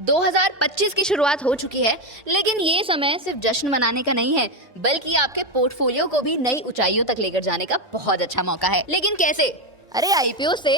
2025 की शुरुआत हो चुकी है, लेकिन ये समय सिर्फ जश्न मनाने का नहीं है, बल्कि आपके पोर्टफोलियो को भी नई ऊंचाइयों तक लेकर जाने का बहुत अच्छा मौका है। लेकिन कैसे? अरे आईपीओ से।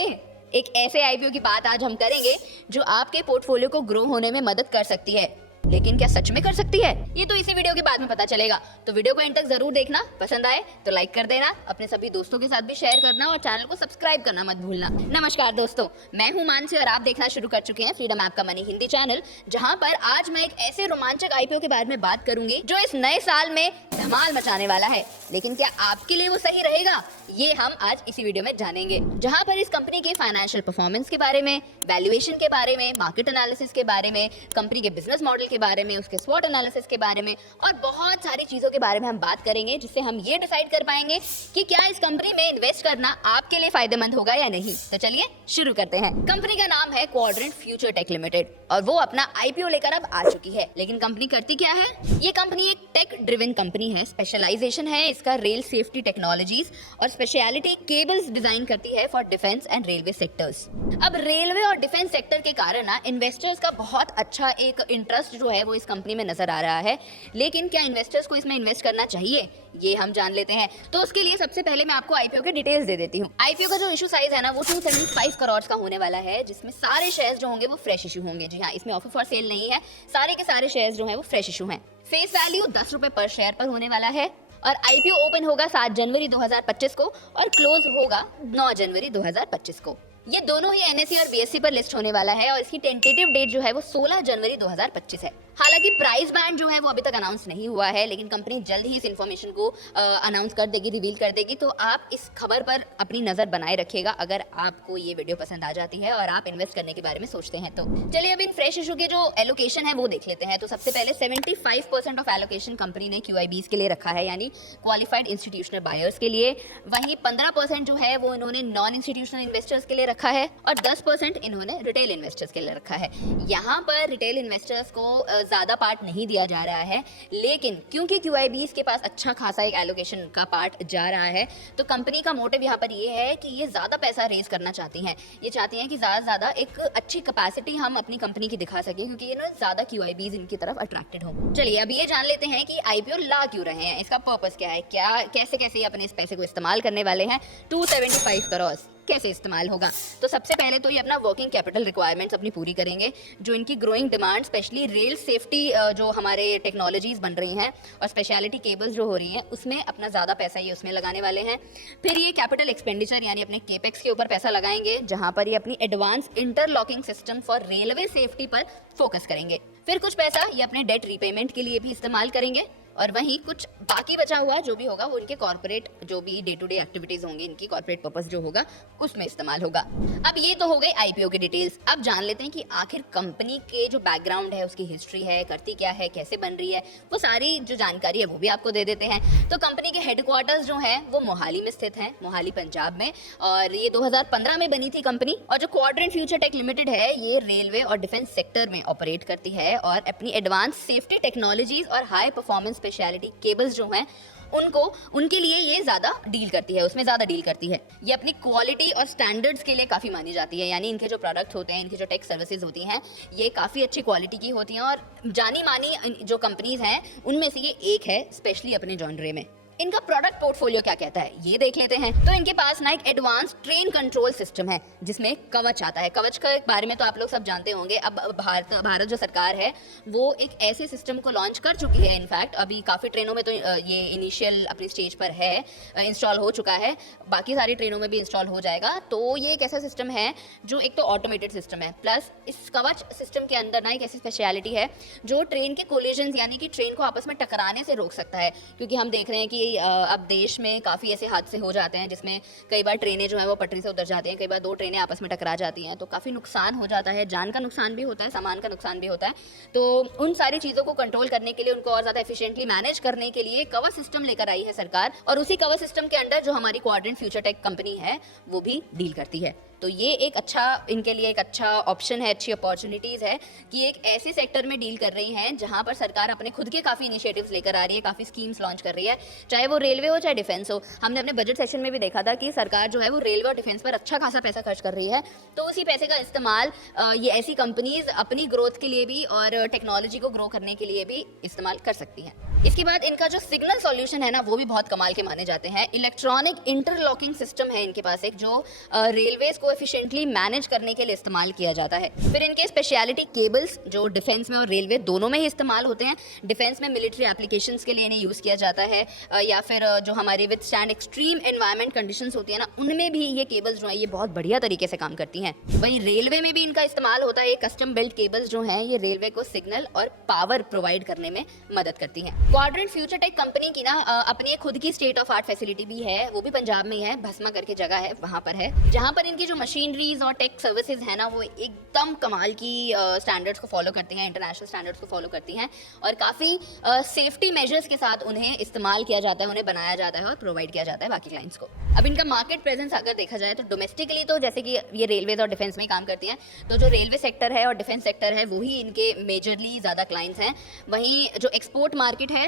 एक ऐसे आईपीओ की बात आज हम करेंगे जो आपके पोर्टफोलियो को ग्रो होने में मदद कर सकती है। लेकिन क्या सच में कर सकती है? ये तो इसी वीडियो के बाद में पता चलेगा। तो वीडियो को एंड तक जरूर देखना। पसंद आए तो लाइक कर देना, अपने सभी दोस्तों के साथ भी शेयर करना और चैनल को सब्सक्राइब करना मत भूलना। नमस्कार दोस्तों, मैं हूं मानसी और आप देखना शुरू कर चुके हैं फ्रीडम ऐप का मनी हिंदी चैनल, जहां पर आज मैं एक ऐसे रोमांचक आईपीओ के बारे में बात करूंगी जो इस नए साल में धमाल मचाने वाला है। लेकिन क्या आपके लिए वो सही रहेगा? ये हम आज इसी वीडियो में जानेंगे, जहां पर इस कंपनी के फाइनेंशियल परफॉर्मेंस के बारे में, वैल्यूएशन के बारे में, मार्केट एनालिसिस के बारे में, कंपनी के बिजनेस मॉडल के बारे में, उसके स्वॉट एनालिसिस के बारे में और बहुत सारी चीजों के बारे में हम बात करेंगे, जिससे हम ये डिसाइड कर पाएंगे कि क्या इस कंपनी में इन्वेस्ट करना आपके लिए फायदेमंद होगा या नहीं। तो चलिए शुरू करते हैं। कंपनी का नाम है क्वाड्रेंट फ्यूचर टेक लिमिटेड और वो अपना आईपीओ लेकर अब आ चुकी है। लेकिन कंपनी करती क्या है? ये कंपनी एक टेक ड्रिवन कंपनी है। स्पेशलाइजेशन है इसका रेल सेफ्टी टेक्नोलॉजीज और स्पेशलिटी केबल्स डिजाइन करती है for defence and railway sectors. अब रेलवे और डिफेंस सेक्टर के कारण ना इन्वेस्टर्स का बहुत अच्छा एक इंटरेस्ट जो है वो इस कंपनी में नजर आ रहा है। लेकिन क्या इन्वेस्टर्स को इसमें इन्वेस्ट करना चाहिए, ये हम जान लेते हैं। तो उसके लिए सबसे पहले मैं आपको आईपीओ के डिटेल्स दे देती हूँ। आईपीओ का जो इशू साइज है ना वो 275 करोड़ का होने वाला है, जिसमें सारे शेयर्स जो होंगे वो फ्रेश इशू होंगे। जी हाँ, इसमें ऑफर फॉर सेल नहीं है, सारे के सारे शेयर्स जो है वो फ्रेश इशू हैं। फेस वैल्यू 10 रुपए पर शेयर पर होने वाला है और आईपीओ ओपन होगा 7 जनवरी 2025 को और क्लोज होगा 9 जनवरी 2025 को। ये दोनों ही एनएसई और बीएसई पर लिस्ट होने वाला है और इसकी टेंटेटिव डेट जो है वो 16 जनवरी 2025 है। हालांकि प्राइस बैंड जो है वो अभी तक अनाउंस नहीं हुआ है, लेकिन कंपनी जल्द ही इस इन्फॉर्मेशन को अनाउंस कर देगी, रिवील कर देगी। तो आप इस खबर पर अपनी नजर बनाए रखिएगा अगर आपको ये वीडियो पसंद आ जाती है और आप इन्वेस्ट करने के बारे में सोचते हैं तो। चलिए अब इन फ्रेश इशू के जो एलोकेशन है वो देख लेते हैं। तो सबसे पहले 75% ऑफ एलोकेशन कंपनी ने QIBs के लिए रखा है, यानी क्वालिफाइड इंस्टीट्यूशनल बायर्स के लिए। वहीं 15% जो है वो इन्होंने नॉन इंस्टीट्यूशनल इन्वेस्टर्स के लिए रखा है और 10% इन्होंने रिटेल इन्वेस्टर्स के लिए रखा है। यहाँ पर रिटेल इन्वेस्टर्स को ज्यादा पार्ट नहीं दिया जा रहा है, लेकिन क्योंकि QIBs के पास अच्छा खासा एक एलोकेशन का पार्ट जा रहा है, तो कंपनी का मोटिव यहाँ पर ये है कि ये ज्यादा पैसा रेज करना चाहती हैं। ये चाहती हैं कि ज्यादा से ज्यादा एक अच्छी कैपेसिटी हम अपनी कंपनी की दिखा सकें, क्योंकि ये ना ज्यादा QIBs इनकी तरफ अट्रैक्टेड हो। चलिए अब ये जान लेते हैं कि आईपीओ ला क्यों रहे हैं, इसका पर्पस क्या है, क्या कैसे कैसे अपने इस पैसे को इस्तेमाल करने वाले हैं। 275 करोड़ कैसे इस्तेमाल होगा? तो सबसे पहले तो ये अपना वर्किंग कैपिटल रिक्वायरमेंट्स अपनी पूरी करेंगे, जो इनकी growing demand specially rail safety जो हमारे टेक्नोलॉजीज बन रही हैं और स्पेशलिटी केबल्स जो हो रही हैं उसमें अपना ज़्यादा पैसा ये उसमें लगाने वाले हैं। फिर ये कैपिटल एक्सपेंडिचर यानी अपने केपेक्स के ऊपर पैसा लगाएंगे, जहाँ पर ये अपनी advance interlocking system for railway safety पर फोकस करेंगे। फिर कुछ पैसा ये अपने डेट रीपेमेंट के लिए भी इस्तेमाल करेंगे और वहीं कुछ बाकी बचा हुआ जो भी होगा वो इनके कॉर्पोरेट जो भी डे टू डे एक्टिविटीज होंगी, इनकी कॉर्पोरेट पर्पस जो होगा उसमें इस्तेमाल होगा। अब ये तो हो गई आईपीओ की डिटेल्स। अब जान लेते हैं कि आखिर कंपनी के जो बैकग्राउंड है, उसकी हिस्ट्री है, करती क्या है, कैसे बन रही है, वो सारी जो जानकारी है वो भी आपको दे देते हैं। तो कंपनी के हेडक्वार्टर्स जो हैं वो मोहाली में स्थित हैं, मोहाली पंजाब में, और ये 2015 में बनी थी कंपनी। और जो क्वाड्रेंट फ्यूचर टेक लिमिटेड है ये रेलवे और डिफेंस सेक्टर में ऑपरेट करती है और अपनी एडवांस सेफ्टी टेक्नोलॉजीज और हाई परफॉर्मेंस स्पेशलिटी केबल्स जो हैं उनके लिए ये ज्यादा डील करती है, उसमें ज्यादा डील करती है। ये अपनी क्वालिटी और स्टैंडर्ड्स के लिए काफी मानी जाती है, यानी इनके जो प्रोडक्ट होते हैं, इनकी जो टेक सर्विसेज होती हैं, ये काफी अच्छी क्वालिटी की होती हैं और जानी मानी जो कंपनीज हैं उनमें से ये एक है, स्पेशली अपने जॉनरे में। इनका प्रोडक्ट पोर्टफोलियो क्या कहता है ये देख लेते हैं। तो इनके पास ना एक एडवांस ट्रेन कंट्रोल सिस्टम है जिसमें कवच आता है। कवच के बारे में तो आप लोग सब जानते होंगे। अब भारत जो सरकार है वो एक ऐसे सिस्टम को लॉन्च कर चुकी है। इनफैक्ट अभी काफ़ी ट्रेनों में तो ये इनिशियल अपनी स्टेज पर है, इंस्टॉल हो चुका है, बाकी सारी ट्रेनों में भी इंस्टॉल हो जाएगा। तो ये एक ऐसा सिस्टम है जो एक तो ऑटोमेटेड सिस्टम है, प्लस इस कवच सिस्टम के अंदर ना एक ऐसी स्पेशलिटी है जो ट्रेन के कोलिजन्स यानी कि ट्रेन को आपस में टकराने से रोक सकता है। क्योंकि हम देख रहे हैं कि अब देश में काफ़ी ऐसे हादसे हो जाते हैं जिसमें कई बार ट्रेनें जो है वो पटरी से उतर जाती हैं, कई बार दो ट्रेनें आपस में टकरा जाती हैं, तो काफ़ी नुकसान हो जाता है, जान का नुकसान भी होता है, सामान का नुकसान भी होता है। तो उन सारी चीज़ों को कंट्रोल करने के लिए, उनको और ज़्यादा एफिशिएंटली मैनेज करने के लिए कवर सिस्टम लेकर आई है सरकार और उसी कवर सिस्टम के अंडर जो हमारी क्वाड्रेंट फ्यूचर टेक कंपनी है वो भी डील करती है। तो ये एक अच्छा, इनके लिए एक अच्छा ऑप्शन है, अच्छी अपॉर्चुनिटीज़ है कि एक ऐसे सेक्टर में डील कर रही हैं जहाँ पर सरकार अपने खुद के काफ़ी इनिशिएटिव्स लेकर आ रही है, काफ़ी स्कीम्स लॉन्च कर रही है, चाहे वो रेलवे हो चाहे डिफेंस हो। हमने अपने बजट सेशन में भी देखा था कि सरकार जो है वो रेलवे और डिफेंस पर अच्छा खासा पैसा खर्च कर रही है, तो उसी पैसे का इस्तेमाल ये ऐसी कंपनीज अपनी ग्रोथ के लिए भी और टेक्नोलॉजी को ग्रो करने के लिए भी इस्तेमाल कर सकती हैं। इसके बाद इनका जो सिग्नल सॉल्यूशन है ना, वो भी बहुत कमाल के माने जाते हैं। इलेक्ट्रॉनिक इंटरलॉकिंग सिस्टम है इनके पास एक, जो रेलवेज को एफिशिएंटली मैनेज करने के लिए इस्तेमाल किया जाता है। फिर इनके स्पेशलिटी केबल्स जो डिफेंस में और रेलवे दोनों में ही इस्तेमाल होते हैं। डिफेंस में मिलिट्री एप्लीकेशंस के लिए इन्हें यूज़ किया जाता है, या फिर जो हमारी with stand extreme environment conditions होती है ना, उनमें भी ये केबल्स जो है ये बहुत बढ़िया तरीके से काम करती हैं। वहीं रेलवे में भी इनका इस्तेमाल होता है। ये कस्टम बिल्ट केबल्स जो हैं ये रेलवे को सिग्नल और पावर प्रोवाइड करने में मदद करती हैं। क्वाड्रेंट फ्यूचर टेक कंपनी की ना अपनी खुद की स्टेट ऑफ आर्ट फैसिलिटी भी है, वो भी पंजाब में ही है, भस्मा करके जगह है, वहाँ पर है, जहाँ पर इनकी जो मशीनरीज और टेक सर्विसेज है ना वो एकदम कमाल की स्टैंडर्ड्स को फॉलो करती हैं, इंटरनेशनल स्टैंडर्ड्स को फॉलो करती हैं, और काफ़ी सेफ्टी मेजर्स के साथ उन्हें इस्तेमाल किया जाता है, उन्हें बनाया जाता है और प्रोवाइड किया जाता है बाकी क्लाइंट्स को। अब इनका मार्केट प्रेजेंस अगर देखा जाए तो डोमेस्टिकली तो जैसे कि ये रेलवेज और डिफेंस में काम करती हैं, तो जो रेलवे सेक्टर है और डिफेंस सेक्टर है वही इनके मेजरली ज़्यादा क्लाइंट्स हैं। वहीं जो एक्सपोर्ट मार्केट है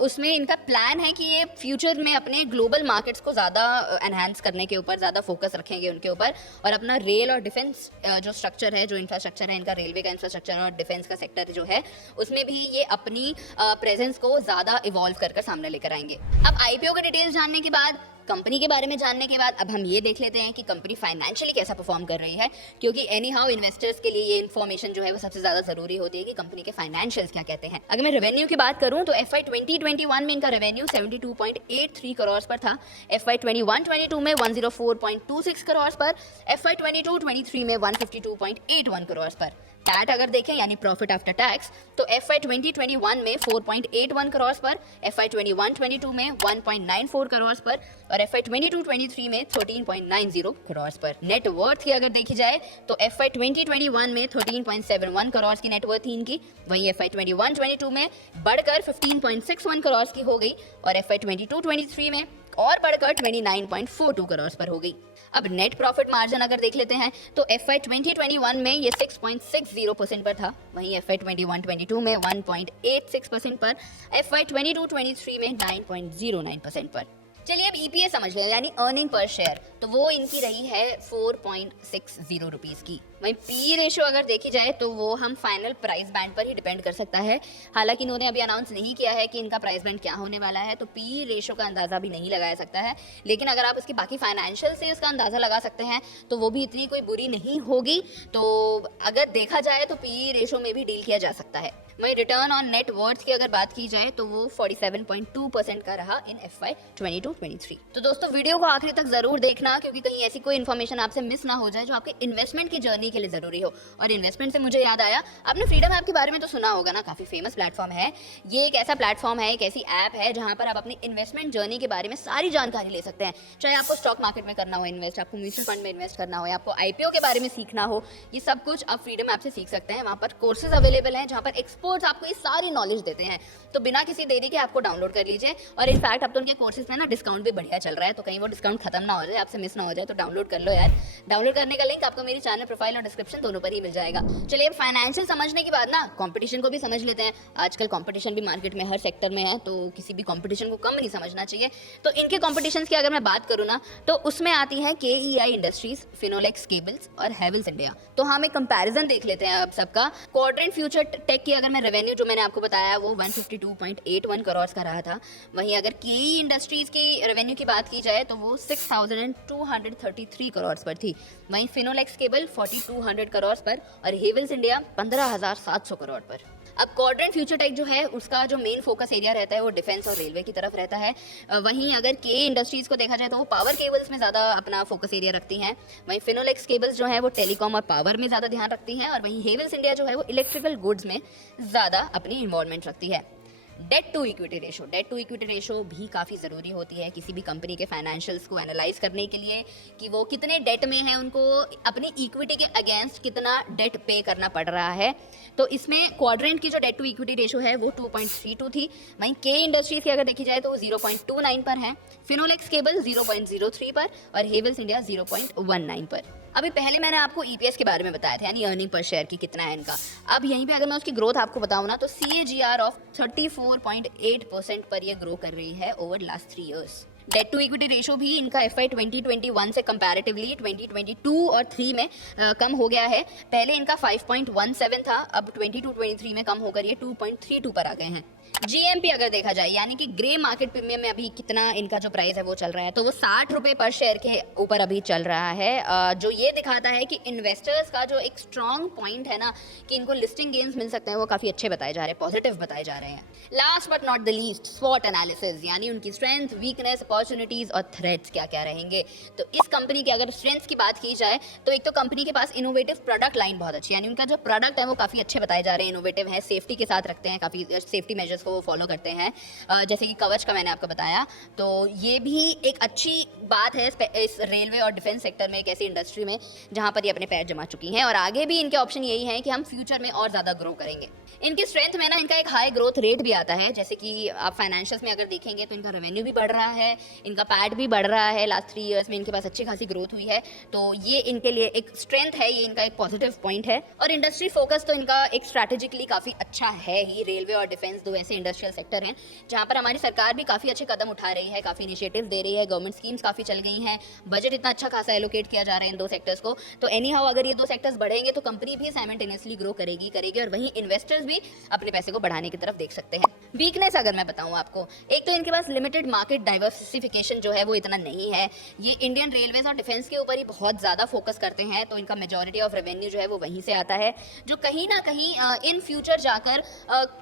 उसमें इनका प्लान है कि ये फ्यूचर में अपने ग्लोबल मार्केट्स को ज़्यादा एनहांस करने के ऊपर ज़्यादा फोकस रखेंगे उनके ऊपर, और अपना रेल और डिफेंस जो स्ट्रक्चर है, जो इंफ्रास्ट्रक्चर है इनका, रेलवे का इंफ्रास्ट्रक्चर और डिफेंस का सेक्टर जो है उसमें भी ये अपनी प्रेजेंस को ज़्यादा इवॉल्व कर सामने लेकर आएंगे। अब आईपीओ के डिटेल्स जानने के बाद, कंपनी के बारे में जानने के बाद, अब हम ये देख लेते हैं कि कंपनी फाइनेंशियली कैसा परफॉर्म कर रही है, क्योंकि एनी हाउ इन्वेस्टर्स के लिए ये इन्फॉर्मेशन जो है वो सबसे ज़्यादा ज़रूरी होती है कि कंपनी के फाइनेंशियल्स क्या कहते हैं। अगर मैं रेवेन्यू की बात करूं तो FY 2021 में इनका रेवेन्यू 72.83 करोड़ पर था, FY 21-22 में 104.26 करोड़ पर, FY 22-23 में 152.81 करोड़ पर। टैट अगर देखें यानी प्रॉफिट आफ्टर टैक्स, तो FY 2021 में 4.81 करोड़ पर, FY 21-22 में 1.94 करोड़ पर, और FY 22-23 में 13.90 करोड़ पर। नेट वर्थ की अगर देखी जाए तो FY 2021 में 13.71 करोड़ की नेट वर्थ थी इनकी, वहीं FY 21-22 में बढ़कर 15.61 करोड़ की हो गई, और FY 22-23 में और बढ़कर 29.42 करोड़ पर हो गई। अब नेट प्रॉफिट मार्जिन अगर देख लेते हैं तो FY 2021 में ये 6.60% पर था, वहीं FY 21-22 में 1.86% पर, FY 22-23 में 9.09% पर। चलिए अब EPS समझ लें, यानी अर्निंग पर शेयर, तो वो इनकी रही है 4.60 रुपीज़ की। वहीं पी रेशो अगर देखी जाए तो वो हम फाइनल प्राइस बैंड पर ही डिपेंड कर सकता है। हालांकि इन्होंने अभी अनाउंस नहीं किया है कि इनका प्राइस बैंड क्या होने वाला है, तो पी रेशो का अंदाज़ा भी नहीं लगाया सकता है, लेकिन अगर आप उसकी बाकी फाइनेंशियल से उसका अंदाज़ा लगा सकते हैं तो वो भी इतनी कोई बुरी नहीं होगी। तो अगर देखा जाए तो पी रेशो में भी डील किया जा सकता है। वहीं रिटर्न ऑन नेट वर्थ की अगर बात की जाए तो वो 47.2% का रहा इन FY 22-23। तो दोस्तों वीडियो को आखिरी तक जरूर देखना, क्योंकि कहीं ऐसी कोई इन्फॉर्मेशन आपसे मिस ना हो जाए जो आपके इन्वेस्टमेंट की जर्नी के लिए जरूरी हो। और इन्वेस्टमेंट से मुझे याद आया, आपने फ्रीडम ऐप के बारे में तो सुना होगा ना, काफी फेमस प्लेटफॉर्म है। ये एक ऐसा प्लेटफॉर्म है, एक ऐसी ऐप है जहां पर आप अपनी इन्वेस्टमेंट जर्नी के बारे में सारी जानकारी ले सकते हैं। चाहे आपको स्टॉक मार्केट में करना हो इन्वेस्ट, आपको म्यूचुअल फंड में इन्वेस्ट करना हो, या आपको IPO के बारे में सीखना हो, ये सब कुछ आप फ्रीडम ऐप से सीख सकते हैं। वहाँ पर कोर्सेज अवेलेबल हैं जहाँ पर एक्सपर्ट्स आपको ये सारी नॉलेज देते हैं। तो बिना किसी देरी के आपको डाउनलोड कर लीजिए, और इनफैक्ट अब तो उनके कोर्सेज में ना डिस्काउंट भी बढ़िया चल रहा है, तो कहीं वो डिस्काउंट खत्म ना हो जाए, आपसे मिस ना हो जाए, तो डाउनलोड कर लो यार। डाउनलोड करने का लिंक आपको मेरी चैनल प्रोफाइल और डिस्क्रिप्शन दोनों पर ही मिल जाएगा। चलिए अब फाइनेंशियल समझने के बाद ना कंपटीशन को भी समझ लेते हैं। आजकल कंपटीशन भी मार्केट में हर सेक्टर में है, तो किसी भी कंपटीशन को कम नहीं समझना चाहिए। तो इनके कंपटीशन की अगर मैं बात करूँ ना, तो उसमें आती है KEI इंडस्ट्रीज, फिनोलेक्स केबल्स और हैवेल्स इंडिया। तो हम एक कंपैरिजन देख लेते हैं अब सबका। क्वाड्रेंट फ्यूचर टेक की अगर मैं रेवेन्यू जो मैंने आपको बताया वो 152.81 करोड़ का रहा था। वहीं अगर KEI इंडस्ट्रीज की रेवेन्यू की बात की जाए तो वो 6,233 करोड़ पर थी। वहीं फिनोलेक्स केबल 4,200 करोड़ पर, और हेवेल्स इंडिया 15,700 करोड़ पर। अब क्वाड्रेंट फ्यूचर टेक जो है उसका जो मेन फोकस एरिया रहता है वो डिफेंस और रेलवे की तरफ रहता है। वहीं अगर KEI इंडस्ट्रीज को देखा जाए तो वो पावर केबल्स में ज़्यादा अपना फोकस एरिया रखती हैं। वहीं फिनोलेक्स केबल्स जो है वो टेलीकॉम और पावर में ज़्यादा ध्यान रखती हैं, और वहीं हेवेल्स इंडिया जो है वो इलेक्ट्रिकल गुड्स में ज़्यादा अपनी इन्वॉल्वमेंट रखती है। डेट टू इक्विटी रेशो भी काफ़ी ज़रूरी होती है किसी भी कंपनी के फाइनेंशियल्स को एनालाइज करने के लिए, कि वो कितने डेट में है, उनको अपनी इक्विटी के अगेंस्ट कितना डेट पे करना पड़ रहा है। तो इसमें क्वाड्रेंट की जो डेट टू इक्विटी रेशो है वो 2.32 थी। वहीं KEI इंडस्ट्रीज की अगर देखी जाए तो वो 0.29 पर है, फिनोलेक्स केबल 0.03 पर, और हेवेल्स इंडिया 0.19 पर। अभी पहले मैंने आपको ईपीएस के बारे में बताया था, यानी अर्निंग पर शेयर की कितना है इनका। अब यहीं पे अगर मैं उसकी ग्रोथ आपको बताऊं ना, तो CAGR ऑफ 34.8% पर ये ग्रो कर रही है over last 3 years. Debt to equity ratio भी इनका FY 2021 से कंपैरेटिवली 2022 और 3 में कम हो गया है। पहले इनका 5.17 था, अब 22-23 में कम होकर ये 2.32 पर आ गए हैं। GMP अगर देखा जाए, यानी कि ग्रे मार्केट प्रीमियम में अभी कितना इनका जो प्राइस है वो चल रहा है, तो वो 60 रुपये पर शेयर के ऊपर अभी चल रहा है, जो ये दिखाता है कि इन्वेस्टर्स का जो एक स्ट्रॉन्ग पॉइंट है ना, कि इनको लिस्टिंग गेन्स मिल सकते हैं, वो काफ़ी अच्छे बताए जा रहे हैं, पॉजिटिव बताए जा रहे हैं। Last but not the least, स्वॉट एनालिसिस, यानी उनकी स्ट्रेंथ, वीकनेस, अपॉर्चुनिटीज और थ्रेट्स क्या क्या रहेंगे। तो इस कंपनी की अगर स्ट्रेंथ्स की बात की जाए, तो एक तो कंपनी के पास इनोवेटिव प्रोडक्ट लाइन बहुत अच्छी है, यानी उनका जो प्रोडक्ट है वो काफ़ी अच्छे बताए जा रहे हैं, इनोवेटिव है, सेफ्टी के साथ रखते हैं, काफ़ी सेफ्टी मेजर्स को वो फॉलो करते हैं, जैसे कि कवच का मैंने आपको बताया। तो ये भी एक अच्छी बात है इस रेलवे और डिफेंस सेक्टर में, एक ऐसी इंडस्ट्री में जहाँ पर ये अपने पैर जमा चुकी हैं, और आगे भी इनके ऑप्शन यही है कि हम फ्यूचर में और ज़्यादा ग्रो करेंगे। इनकी स्ट्रेंथ में ना इनका एक हाई ग्रोथ रेट भी आता है, जैसे कि आप फाइनेंशियल्स में अगर देखेंगे तो इनका रेवेन्यू भी बढ़ रहा है, इनका पैट भी बढ़ रहा है, लास्ट 3 इयर्स में इनके पास अच्छी खासी ग्रोथ हुई है। तो ये इनके लिए एक स्ट्रेंथ है, ये इनका एक पॉजिटिव पॉइंट है। और इंडस्ट्री फोकस तो इनका एक स्ट्रैटेजिकली काफ़ी अच्छा है ही। रेलवे और डिफेंस दो ऐसे इंडस्ट्रियल सेक्टर हैं जहाँ पर हमारी सरकार भी काफ़ी अच्छे कदम उठा रही है, काफ़ी इनिशिएटिव दे रही है, गवर्नमेंट स्कीम्स काफ़ी चल गई हैं, बजट इतना अच्छा खासा एलोकेट किया जा रहा है इन दो सेक्टर्स को। तो एनी हाउ अगर ये दो सेक्टर्स बढ़ेंगे तो कंपनी भी साइमल्टेनियसली ग्रो करेगी, और वहीं इन्वेस्टर्स भी अपने पैसे को बढ़ाने की तरफ देख सकते हैं। वीकनेस अगर मैं बताऊं आपको, एक तो इनके पास लिमिटेड मार्केट डाइवर्सिफिकेशन जो है वो इतना नहीं है। ये इंडियन रेलवेज और डिफेंस के ऊपर ही बहुत ज़्यादा फोकस करते हैं, तो इनका मेजॉरिटी ऑफ रेवेन्यू जो है वो वहीं से आता है, जो कहीं ना कहीं इन फ्यूचर जाकर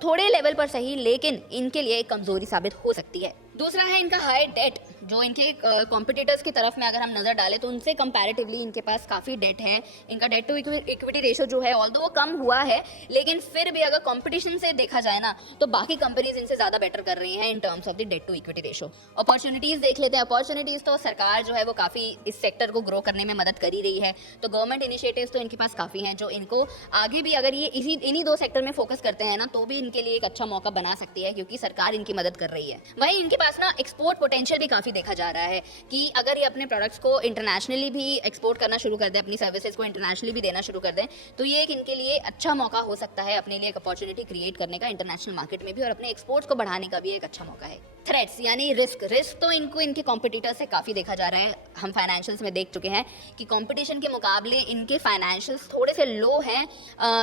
थोड़े लेवल पर सही, लेकिन इनके लिए एक कमजोरी साबित हो सकती है। दूसरा है इनका हाई डेट, जो इनके कॉम्पिटिटर्स की तरफ में अगर हम नज़र डालें तो उनसे कंपैरेटिवली इनके पास काफ़ी डेट है। इनका डेट टू इक्विटी रेशो जो है ऑल्दो वो कम हुआ है, लेकिन फिर भी अगर कंपटीशन से देखा जाए ना, तो बाकी कंपनीज इनसे ज़्यादा बेटर कर रही हैं in terms of the debt to equity ratio. Opportunities देख लेते हैं। अपॉर्चुनिटीज़ तो सरकार जो है वो काफ़ी इस सेक्टर को ग्रो करने में मदद कर ही रही है, तो गवर्नमेंट इनिशिएटिव्स तो इनके पास काफ़ी हैं, जो इनको आगे भी अगर ये इन्हीं दो सेक्टर में फोकस करते हैं ना, तो भी इनके लिए एक अच्छा मौका बना सकती है, क्योंकि सरकार इनकी मदद कर रही है। वहीं इनके पास ना एक्सपोर्ट पोटेंशियल भी काफ़ी देखा जा रहा है, कि अगर ये अपने प्रोडक्ट्स को इंटरनेशनली भी एक्सपोर्ट करना शुरू कर दें, अपनी सर्विसेज को इंटरनेशनली भी देना शुरू कर दें, तो ये एक इनके लिए अच्छा मौका हो सकता है, अपने लिए एक अपॉर्चुनिटी क्रिएट करने का इंटरनेशनल मार्केट में भी, और अपने एक्सपोर्ट्स को बढ़ाने का भी एक अच्छा मौका है। थ्रेट्स यानी रिस्क तो इनको इनके कॉम्पिटिटर से काफ़ी देखा जा रहा है। हम फाइनेंशियल्स में देख चुके हैं कि कंपटीशन के मुकाबले इनके फाइनेंशियल्स थोड़े से लो हैं,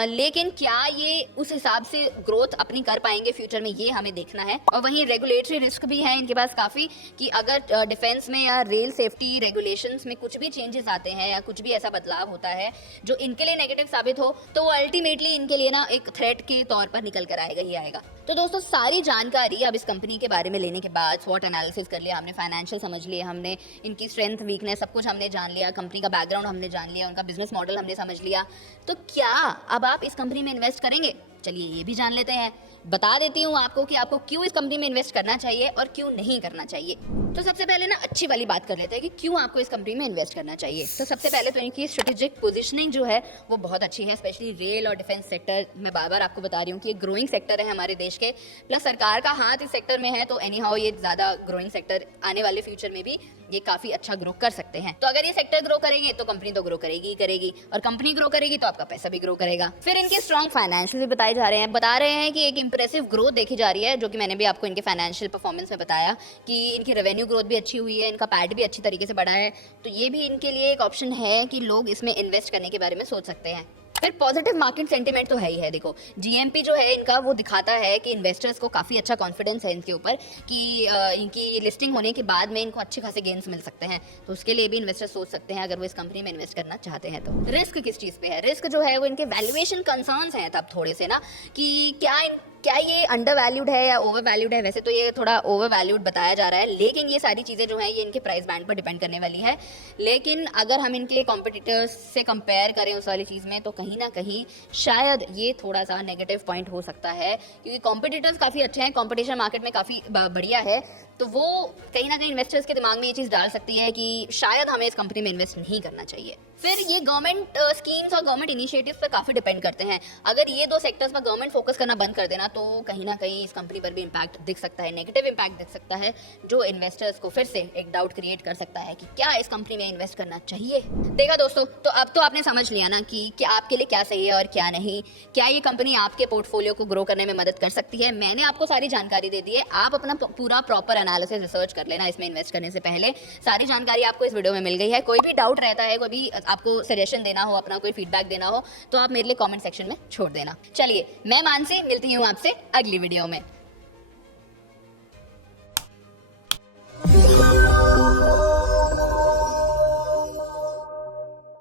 लेकिन क्या ये उस हिसाब से ग्रोथ अपनी कर पाएंगे फ्यूचर में, ये हमें देखना है। और वहीं रेगुलेटरी रिस्क भी है इनके पास काफ़ी, कि अगर डिफेंस में या रेल सेफ्टी रेगुलेशंस में कुछ भी चेंजेस आते हैं या कुछ भी ऐसा बदलाव होता है जो इनके लिए नेगेटिव साबित हो, तो वो अल्टीमेटली इनके लिए ना एक थ्रेट के तौर पर निकल कर आएगा ही आएगा। तो दोस्तों, सारी जानकारी अब इस कंपनी के बारे में लेने के बाद, स्वॉट एनालिसिस कर लिया हमने, फाइनेंशियल समझ लिए हमने, इनकी स्ट्रेंथ वीकनेस सब कुछ हमने जान लिया, कंपनी का बैकग्राउंड हमने जान लिया, उनका बिजनेस मॉडल हमने समझ लिया, तो क्या अब आप इस कंपनी में इन्वेस्ट करेंगे? चलिए ये भी जान लेते हैं। बता देती हूँ आपको कि आपको क्यों इस कंपनी में इन्वेस्ट करना चाहिए और क्यों नहीं करना चाहिए। तो सबसे पहले ना अच्छी वाली बात कर लेते हैं कि क्यों आपको इस कंपनी में इन्वेस्ट करना चाहिए। तो सबसे पहले तो इनकी स्ट्रेटेजिक पोजीशनिंग जो है वो बहुत अच्छी है, स्पेशली रेल और डिफेंस सेक्टर। मैं बार बार आपको बता रही हूँ कि ये ग्रोइंग सेक्टर है हमारे देश के, प्लस सरकार का हाथ इस सेक्टर में है, तो एनी हाउ ये ज़्यादा ग्रोइंग सेक्टर आने वाले फ्यूचर में भी ये काफ़ी अच्छा ग्रो कर सकते हैं। तो अगर ये सेक्टर ग्रो करेंगे तो कंपनी तो ग्रो करेगी ही करेगी, और कंपनी ग्रो करेगी तो आपका पैसा भी ग्रो करेगा। फिर इनके स्ट्रॉन्ग फाइनेंशियल भी बताए जा रहे हैं, बता रहे हैं कि एक इंप्रेसिव ग्रोथ देखी जा रही है, जो कि मैंने भी आपको इनके फाइनेंशियल परफॉर्मेंस में बताया कि इनकी रेवेन्यू ग्रोथ भी अच्छी हुई है, इनका पैट भी अच्छी तरीके से बढ़ा है। तो ये भी इनके लिए एक ऑप्शन है कि लोग इसमें इन्वेस्ट करने के बारे में सोच सकते हैं। फिर पॉजिटिव मार्केट सेंटिमेंट तो है ही है। देखो, जीएमपी जो है इनका वो दिखाता है कि इन्वेस्टर्स को काफ़ी अच्छा कॉन्फिडेंस है इनके ऊपर कि इनकी लिस्टिंग होने के बाद में इनको अच्छे खासे गेन्स मिल सकते हैं, तो उसके लिए भी इन्वेस्टर्स सोच सकते हैं अगर वो इस कंपनी में इन्वेस्ट करना चाहते हैं। तो रिस्क किस चीज़ पे है? रिस्क जो है वो इनके वैल्यूएशन कंसर्न्स हैं तब थोड़े से ना, कि क्या ये अंडर वैल्यूड है या ओवर वैल्यूड है। वैसे तो ये थोड़ा ओवर वैल्यूड बताया जा रहा है, लेकिन ये सारी चीज़ें जो हैं ये इनके प्राइस बैंड पर डिपेंड करने वाली है। लेकिन अगर हम इनके कॉम्पिटिटर्स से कंपेयर करें उस वाली चीज़ में, तो कहीं ना कहीं शायद ये थोड़ा सा नेगेटिव पॉइंट हो सकता है, क्योंकि कॉम्पिटिटर्स काफ़ी अच्छे हैं, कॉम्पिटिशन मार्केट में काफ़ी बढ़िया है, तो वो कहीं ना कहीं इन्वेस्टर्स के दिमाग में ये चीज़ डाल सकती है कि शायद हमें इस कंपनी में इन्वेस्ट नहीं करना चाहिए। फिर ये गवर्नमेंट स्कीम्स और गवर्नमेंट इनिशिएटिव्स पर काफ़ी डिपेंड करते हैं। अगर ये दो सेक्टर्स पर गवर्नमेंट फोकस करना बंद कर देना तो कहीं ना कहीं इस कंपनी पर भी इम्पैक्ट दिख सकता है, नेगेटिव इम्पैक्ट दिख सकता है, जो इन्वेस्टर्स को फिर से एक डाउट क्रिएट कर सकता है कि क्या इस कंपनी में इन्वेस्ट करना चाहिए। देखा दोस्तों, तो अब तो आपने समझ लिया ना कि क्या आपके लिए क्या सही है और क्या नहीं। क्या ये कंपनी आपके पोर्टफोलियो को ग्रो करने में मदद कर सकती है? मैंने आपको सारी जानकारी दे दी है, आप अपना पूरा प्रॉपर एनालिसिस रिसर्च कर लेना इसमें इन्वेस्ट करने से पहले। सारी जानकारी आपको इस वीडियो में मिल गई है। कोई भी डाउट रहता है, कोई भी आपको सजेशन देना हो, अपना कोई फीडबैक देना हो, तो आप मेरे लिए कमेंट सेक्शन में छोड़ देना। चलिए, मैं मानसी मिलती हूँ आपसे अगली वीडियो में।